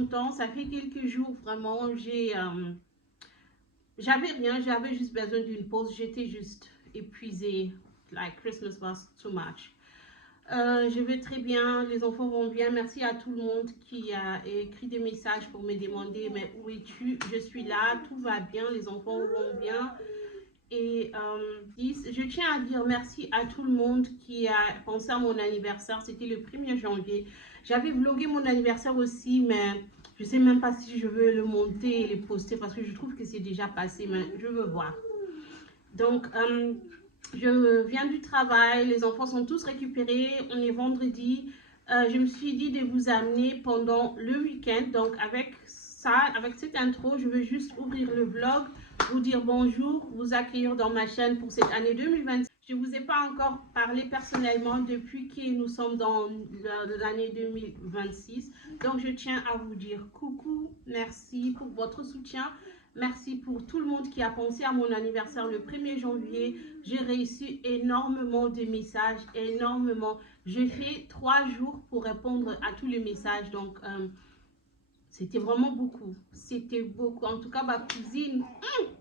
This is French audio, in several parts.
longtemps, ça fait quelques jours vraiment, j'avais rien, j'avais juste besoin d'une pause, j'étais juste épuisée, like Christmas was too much. Je vais très bien, les enfants vont bien, merci à tout le monde qui a écrit des messages pour me demander, mais où es-tu? Je suis là, tout va bien, les enfants vont bien. Et je tiens à dire merci à tout le monde qui a pensé à mon anniversaire. C'était le 1er janvier. J'avais vlogué mon anniversaire aussi, mais je ne sais même pas si je veux le monter et le poster parce que je trouve que c'est déjà passé, mais je veux voir. Donc, je viens du travail, les enfants sont tous récupérés, on est vendredi. Je me suis dit de vous amener pendant le week-end. Donc, avec ça, avec cette intro, je veux juste ouvrir le vlog, vous dire bonjour, vous accueillir dans ma chaîne pour cette année 2026. Je ne vous ai pas encore parlé personnellement depuis que nous sommes dans l'année 2026. Donc, je tiens à vous dire coucou, merci pour votre soutien. Merci pour tout le monde qui a pensé à mon anniversaire le 1er janvier. J'ai reçu énormément de messages, énormément. J'ai fait 3 jours pour répondre à tous les messages. Donc, c'était vraiment beaucoup. C'était beaucoup. En tout cas, ma cousine,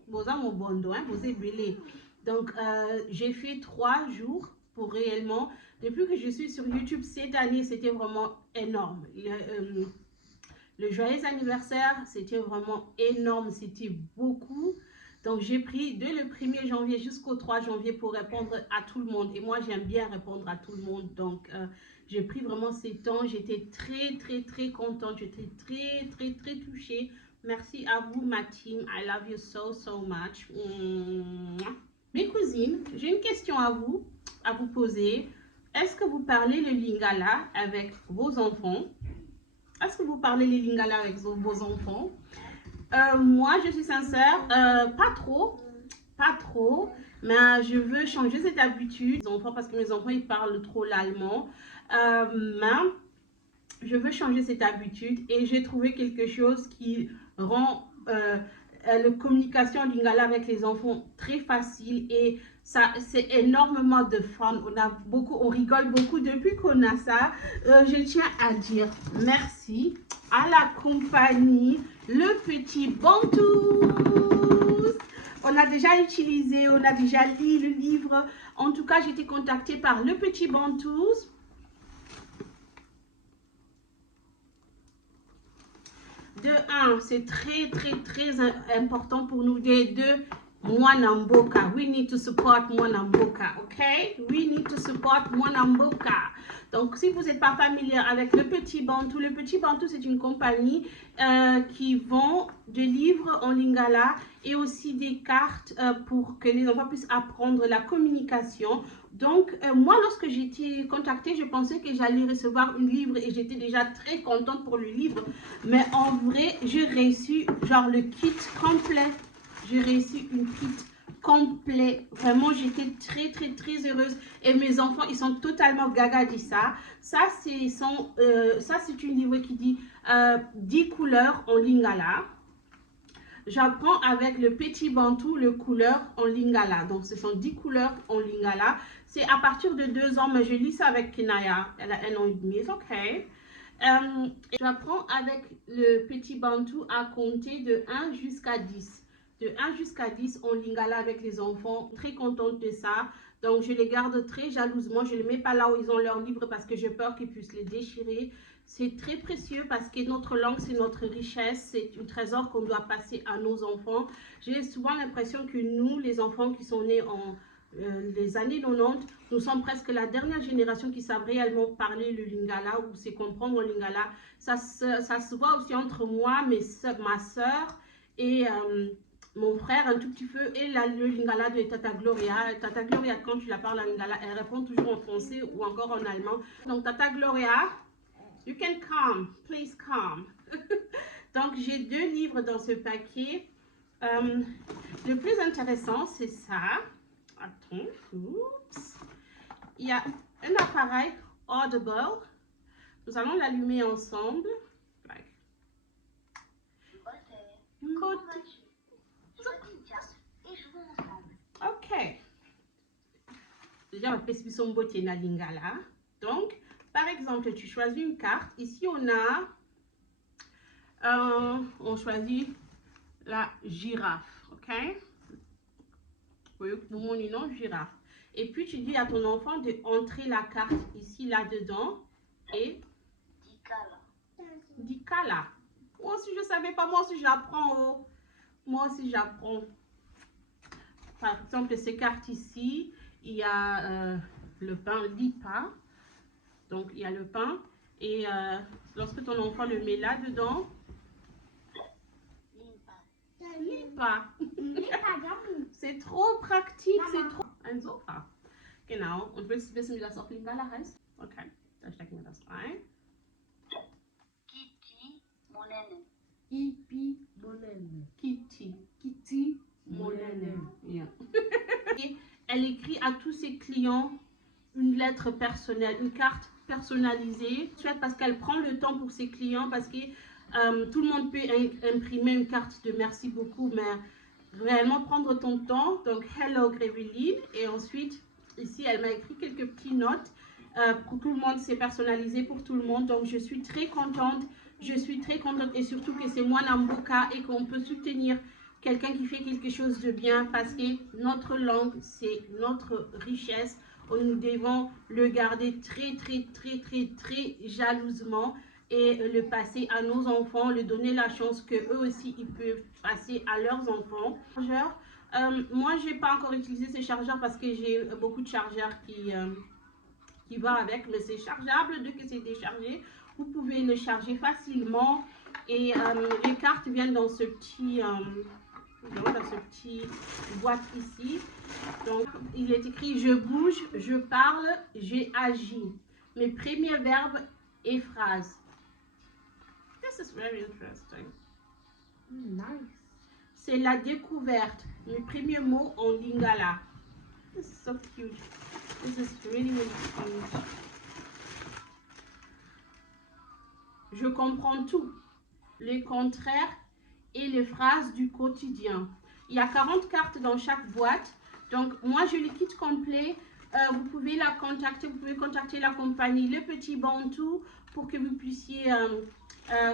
vous avez mon bondo, vous avez belé. Donc, j'ai fait 3 jours pour réellement. Depuis que je suis sur YouTube cette année, c'était vraiment énorme. Le joyeux anniversaire, c'était vraiment énorme, c'était beaucoup. Donc, j'ai pris dès le 1er janvier jusqu'au 3 janvier pour répondre à tout le monde. Et moi, j'aime bien répondre à tout le monde. Donc, j'ai pris vraiment ces temps. J'étais très contente. J'étais très touchée. Merci à vous, ma team. I love you so much. Mes cousines, j'ai une question à vous poser. Est-ce que vous parlez le lingala avec vos enfants? Est-ce que vous parlez les lingala avec vos enfants? Moi, je suis sincère, pas trop, mais je veux changer cette habitude. Les enfants, parce que mes enfants, ils parlent trop l'allemand. Mais je veux changer cette habitude et j'ai trouvé quelque chose qui rend la communication lingala avec les enfants très facile et ça c'est énormément de fun. On rigole beaucoup depuis qu'on a ça. Je tiens à dire merci à la compagnie Le Petit Bantou. On a déjà utilisé, on a déjà lu le livre. En tout cas, j'ai été contactée par Le Petit Bantou. De un, c'est très important pour nous. De deux, Mwanamboka. We need to support Mwanamboka, ok? We need to support Mwanamboka. Donc, si vous n'êtes pas familier avec Le Petit Bantou c'est une compagnie qui vend des livres en lingala et aussi des cartes pour que les enfants puissent apprendre la communication. Donc, moi, lorsque j'ai été contactée, je pensais que j'allais recevoir un livre et j'étais déjà très contente pour le livre. Mais en vrai, j'ai reçu genre le kit complet. J'ai reçu une kit complet. Vraiment, j'étais très heureuse. Et mes enfants, ils sont totalement gaga de ça. Ça, c'est une livre qui dit 10 couleurs en lingala. J'apprends avec Le Petit Bantou le couleur en lingala. Donc, ce sont 10 couleurs en lingala. C'est à partir de 2 ans, mais je lis ça avec Kinaya. Elle a 1 an et demi, ok. J'apprends avec Le Petit Bantou à compter de 1 jusqu'à 10. De 1 jusqu'à 10 en lingala avec les enfants. Très contente de ça. Donc, je les garde très jalousement. Je ne les mets pas là où ils ont leurs livres parce que j'ai peur qu'ils puissent les déchirer. C'est très précieux parce que notre langue, c'est notre richesse. C'est un trésor qu'on doit passer à nos enfants. J'ai souvent l'impression que nous, les enfants qui sont nés en les années 90, nous sommes presque la dernière génération qui savent réellement parler le lingala ou c'est comprendre le lingala. Ça se voit aussi entre moi, ma soeur et mon frère un tout petit peu et le lingala de Tata Gloria. Tata Gloria, quand tu la parles en lingala, elle répond toujours en français ou encore en allemand. Donc Tata Gloria, you can come, please come. Donc j'ai 2 livres dans ce paquet. Le plus intéressant, c'est ça. Attends, oups. Il y a un appareil Audible. Nous allons l'allumer ensemble. Ok. Déjà, on peut son beauté na lingala. Donc, par exemple, tu choisis une carte. Ici, on a On choisit la girafe, ok? Pour mon nom, girafe. Et puis tu dis à ton enfant de entrer la carte ici, là-dedans. Et Dikala. Moi aussi, je ne savais pas. Moi aussi, j'apprends. Oh. Moi aussi, j'apprends. Par exemple, ces cartes ici, il y a le pain Lipa. Donc, il y a le pain. Et lorsque ton enfant le met là-dedans, Lipa. C'est trop pratique. C'est trop. Ein Sofa. Genau. Und willst du wissen, wie das auf Lingala heißt? Okay, dann stecken wir das rein. Kiti monene. Kipi monene. Kitty Monene. Yeah. Et elle écrit à tous ses clients une lettre personnelle, une carte personnalisée, parce qu'elle prend le temps pour ses clients, parce que tout le monde peut imprimer une carte de merci beaucoup, mais réellement prendre ton temps. Donc hello Gréveline, et ensuite ici elle m'a écrit quelques petites notes pour tout le monde, c'est personnalisé pour tout le monde. Donc je suis très contente, et surtout que c'est moi Namboka et qu'on peut soutenir quelqu'un qui fait quelque chose de bien, parce que notre langue, c'est notre richesse. Nous devons le garder très jalousement et le passer à nos enfants, leur donner la chance que eux aussi ils peuvent passer à leurs enfants. Moi, j'ai pas encore utilisé ces chargeurs parce que j'ai beaucoup de chargeurs qui vont avec, mais c'est chargeable. Dès que c'est déchargé, vous pouvez le charger facilement. Et les cartes viennent dans ce petit boîte ici. Donc il est écrit: je bouge, je parle, j'ai agi. Mes premiers verbes et phrases. This is very interesting. Nice. C'est la découverte. Mes premiers mots en lingala. This is so cute. This is really cute. Je comprends tout. Les contraires et les phrases du quotidien. Il y a 40 cartes dans chaque boîte. Donc, moi, je les quitte complet. Vous pouvez la contacter, vous pouvez contacter la compagnie Le Petit Bantou pour que vous puissiez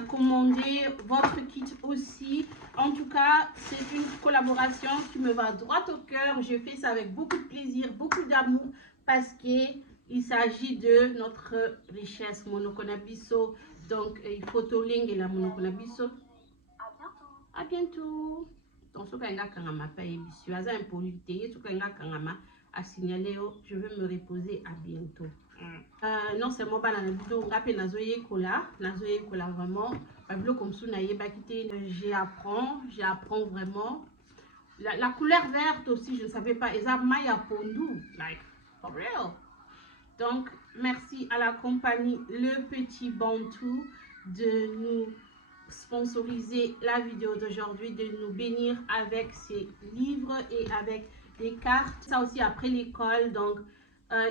commander votre kit aussi. En tout cas, c'est une collaboration qui me va droit au cœur. Je fais ça avec beaucoup de plaisir, beaucoup d'amour, parce qu'il s'agit de notre richesse, Monokonabiso. Donc, il faut Toling et la Monokonabiso. À bientôt. Donc, ce que kangama paye bisu, aza impolité, ce que kangama a signalé, je veux me reposer. À bientôt. Non seulement dans la vidéo, on rappelle nazoye kola vraiment. Comme ça, j'apprends vraiment. La couleur verte aussi, je ne savais pas. Eza maya pondu, like for real. Donc, merci à la compagnie Le Petit Bantou de nous sponsoriser la vidéo d'aujourd'hui, de nous bénir avec ces livres et avec des cartes. Ça aussi après l'école. Donc,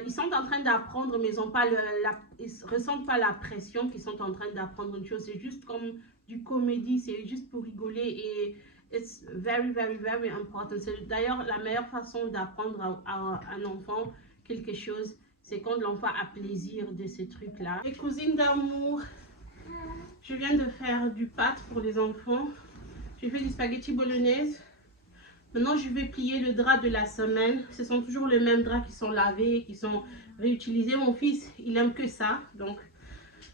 ils sont en train d'apprendre, mais ils ne ressentent pas la pression qu'ils sont en train d'apprendre une chose. C'est juste comme du comédie, c'est juste pour rigoler, et it's very important. C'est d'ailleurs la meilleure façon d'apprendre à un enfant quelque chose, c'est quand l'enfant a plaisir de ces trucs-là. Mes cousines d'amour, je viens de faire du pâte pour les enfants. J'ai fait du spaghetti bolognaise. Maintenant, je vais plier le drap de la semaine. Ce sont toujours les mêmes draps qui sont lavés, qui sont réutilisés. Mon fils, il aime que ça. Donc,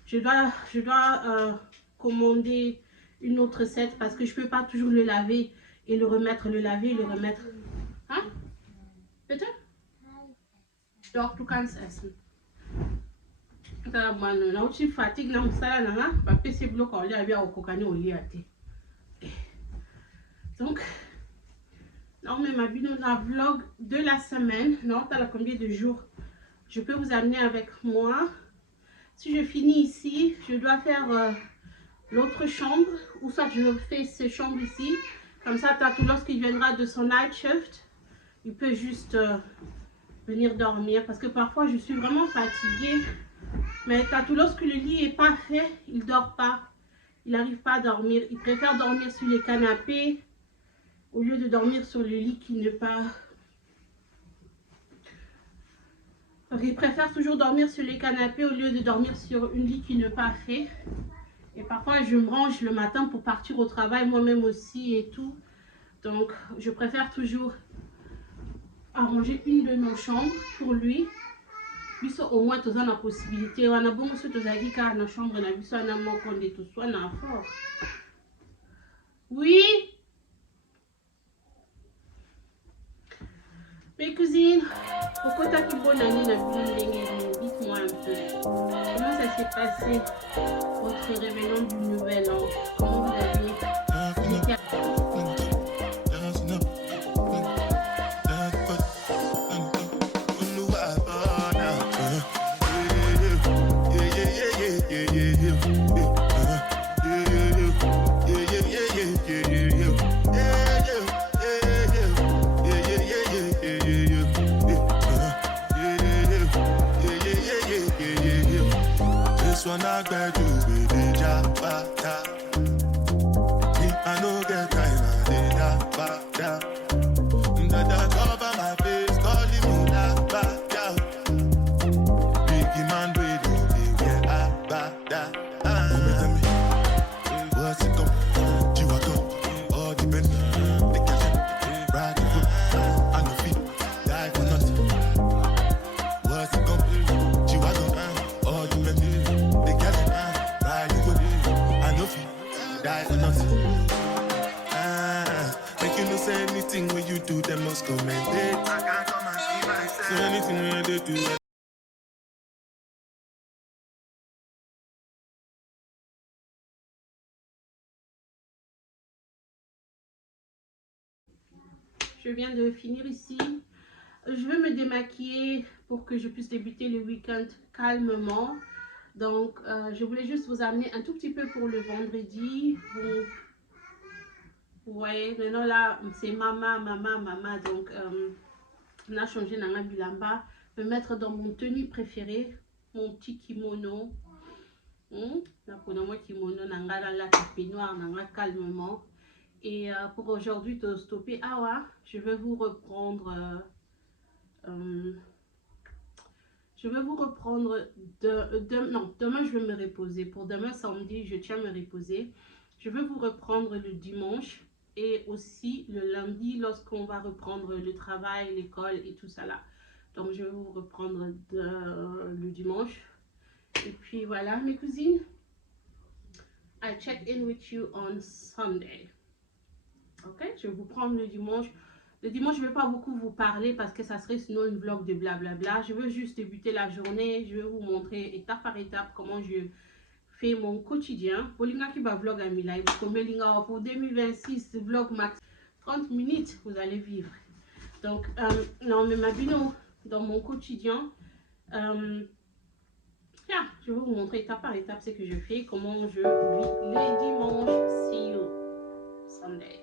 je dois commander une autre recette parce que je ne peux pas toujours le laver et le remettre, le laver et le remettre. Hein? Peut-être? Donc, tu kan essen. Fatigue na musala nanga ba pese bloc on a bien au kokani au liate. Donc non, mais ma vidéo, la vlog de la semaine, non, t'as combien de jours je peux vous amener avec moi. Si je finis ici, je dois faire l'autre chambre, ou soit je fais ces chambres ici. Comme ça, Tatou, lorsqu'il viendra de son night shift, il peut juste venir dormir. Parce que parfois, je suis vraiment fatiguée. Mais Tatou, lorsque le lit n'est pas fait, il ne dort pas. Il n'arrive pas à dormir. Il préfère dormir sur les canapés au lieu de dormir sur le lit qui n'est pas... Donc, il préfère toujours dormir sur les canapés au lieu de dormir sur une lit qui n'est pas fait. Et parfois, je me range le matin pour partir au travail, moi-même aussi et tout. Donc, je préfère toujours arranger une de nos chambres pour lui. Biso au moins toza na possibilité wana bongo so tozalaki kaka na chambre na biso wana moko nde toswa na fort. Oui. Mes cousines, okotaki bonne année na bino ndenge nini? Dites-moi un peu. Comment ça s'est passé votre réveillon du nouvel an? Comment vous avez été? When I graduate with the job, I no get time, I did that. That cover my face, calling me that. Biggie man, we don't be where I bad. What's it come? You are come, all the men, they catch ride the foot, I no feet, die for nothing. What's it come? You are come, all the men. Die for nothing. Make you no say anything when you do, they must commend it. I can't come and see myself. So anything when they do. Je viens de finir ici. Je vais me démaquiller pour que je puisse débuter le week-end calmement. Donc, je voulais juste vous amener un tout petit peu pour le vendredi. Vous voyez, maintenant là, c'est maman. Donc, on a changé Nanga Bilamba. Me mettre dans mon tenue préférée, mon petit kimono. Moi kimono, Nanga la peignoir, Nanga calmement. Et pour aujourd'hui, de stopper, je vais vous reprendre. Non, demain je vais me reposer. Pour demain samedi, je tiens à me reposer. Je vais vous reprendre le dimanche et aussi le lundi lorsqu'on va reprendre le travail, l'école et tout ça là. Donc je vais vous reprendre le dimanche. Et puis voilà mes cousines. I check in with you on Sunday. Ok, je vais vous prendre le dimanche. Le dimanche, je ne vais pas beaucoup vous parler parce que ça serait sinon une vlog de blablabla. Je veux juste débuter la journée. Je vais vous montrer étape par étape comment je fais mon quotidien. Bolinga qui va vlog à Milai. Pour 2026, vlog max 30 minutes, vous allez vivre. Donc, non, mais ma bino, dans mon quotidien, je vais vous montrer étape par étape ce que je fais, comment je vis les dimanches. See you Sunday.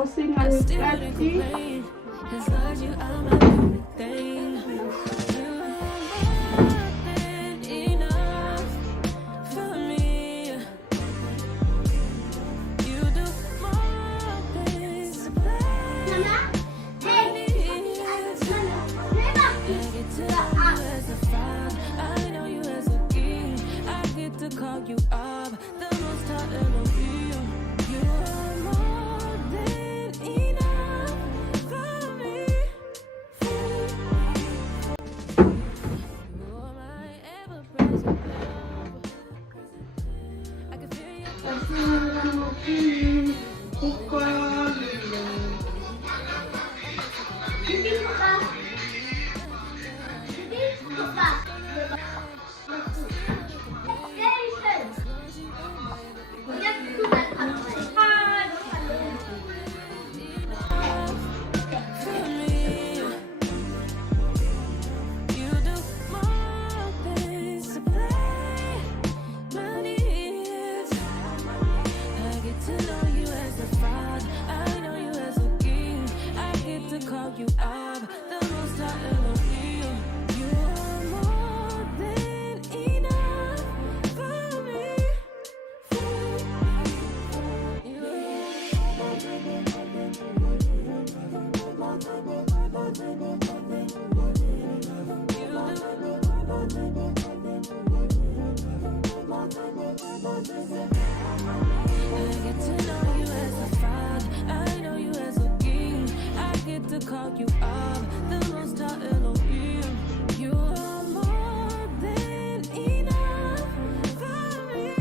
Crossing I and still wanna plastic. complain. As long as you are my everything. You are more than enough for me. You do more than supply my needs. I get to know you as a father. I know you as a king. I get to call you Ab, the most high Elohim. You are more than enough for me. You are my ever-present help. I can feel your for me. You do more than supply my needs. I get to know you as a father. I know you as a king. I get to call you Ab, the most high Elohim. You are more than enough for me. I get to know you as a father. I know you as a king. I get to call you Ab, the most high Elohim. You are more than enough for me.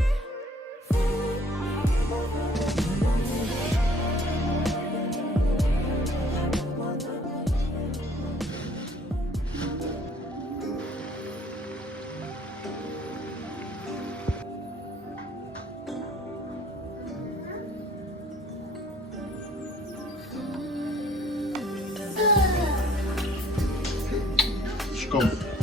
Come.